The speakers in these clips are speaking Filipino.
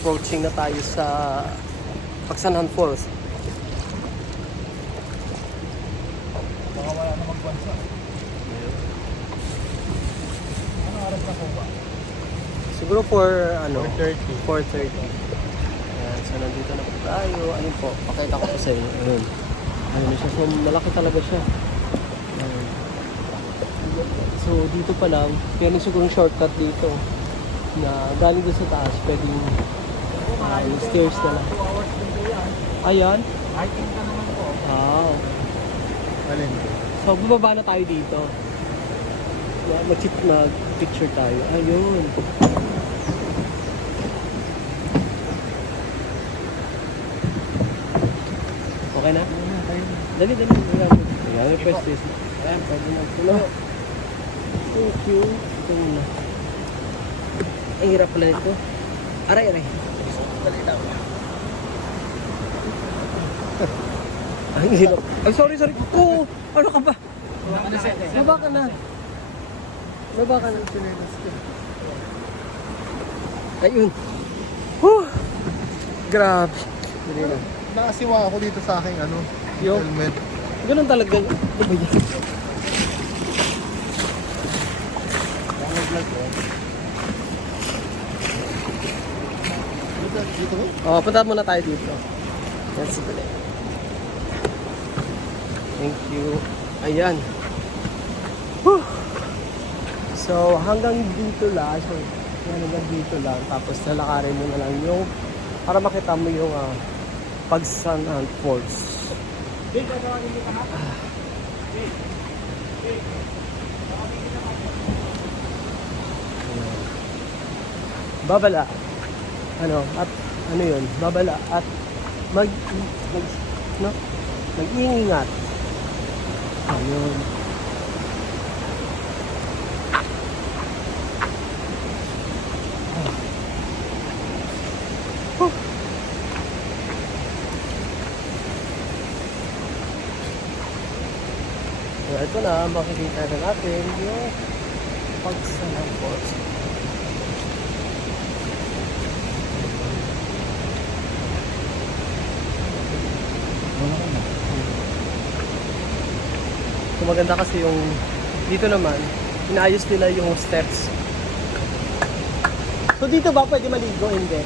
approaching na tayo sa Pagsanhan Falls. Baka wala na magbansa. Ano oras na po ba? Siguro for ano? 4:30. 4:30. Ayan, so nandito na po tayo. Ayun po, pakita ko po sa inyo. Ayun. Ayun na siya. So malaki talaga siya. Ayun. So dito pa lang, kaya siguro shortcut dito na galing doon sa taas, pwedeng stairs na lang. 2 hours din po yan. Ayan. Hiking ka naman po. Wow. Alin? So bumaba na tayo dito. Mag-picture tayo. Ayun. Okay na? Dali. Ayan, may first days. Ayan, pwede na. Hello. Thank you. Ito muna. Ang hirap pala ito. Aray. Dali lang. Ang hirap. Ay, sorry. Oo, ano ka ba? Baba ka na. Ayun. Whew. Grabe. Dali na. Nakasiwa ako dito sa aking Yo. helmet. Ganun talaga. Ano ba yan? Dito mo? Punta muna tayo dito. Let's go. Thank you. Ayan. Whew. So, hanggang dito lang. So, hanggang dito lang. Tapos, lalakarin mo na lang yung para makita mo yung Pagsanhan Falls. Babala. Babala at mag-iingat. Ayun. So, ito na, makikita na natin yung Pagsanhan Falls. So, maganda kasi yung dito naman, inaayos nila yung steps. So, dito ba pwede maligo? Hindi.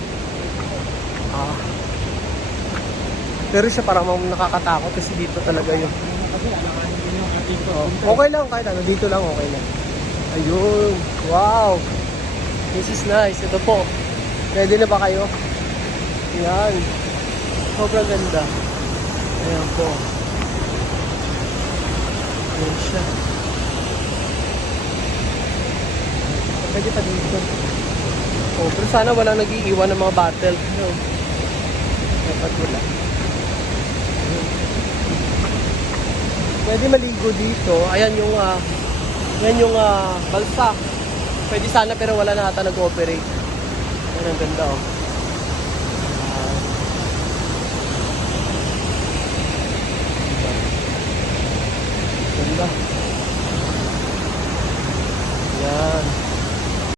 Pero siya parang nakakatakot kasi dito talaga yung Kasi alakanin din yung ating ko. okay lang, kahit ano, dito lang okay lang. Ayun, wow. This is nice. Ito po. Ready na ba kayo? Yan. Sobrang ganda. Ayan po. Ayan siya. Pwede pa dito. Oh, pero sana wala nag-iiwan ng mga bottle. No. Dapat wala. Pwede maligo dito. Ayan yung balsa. Pwede sana pero wala na ata nag-ooperate. Ayan, ang ganda oh.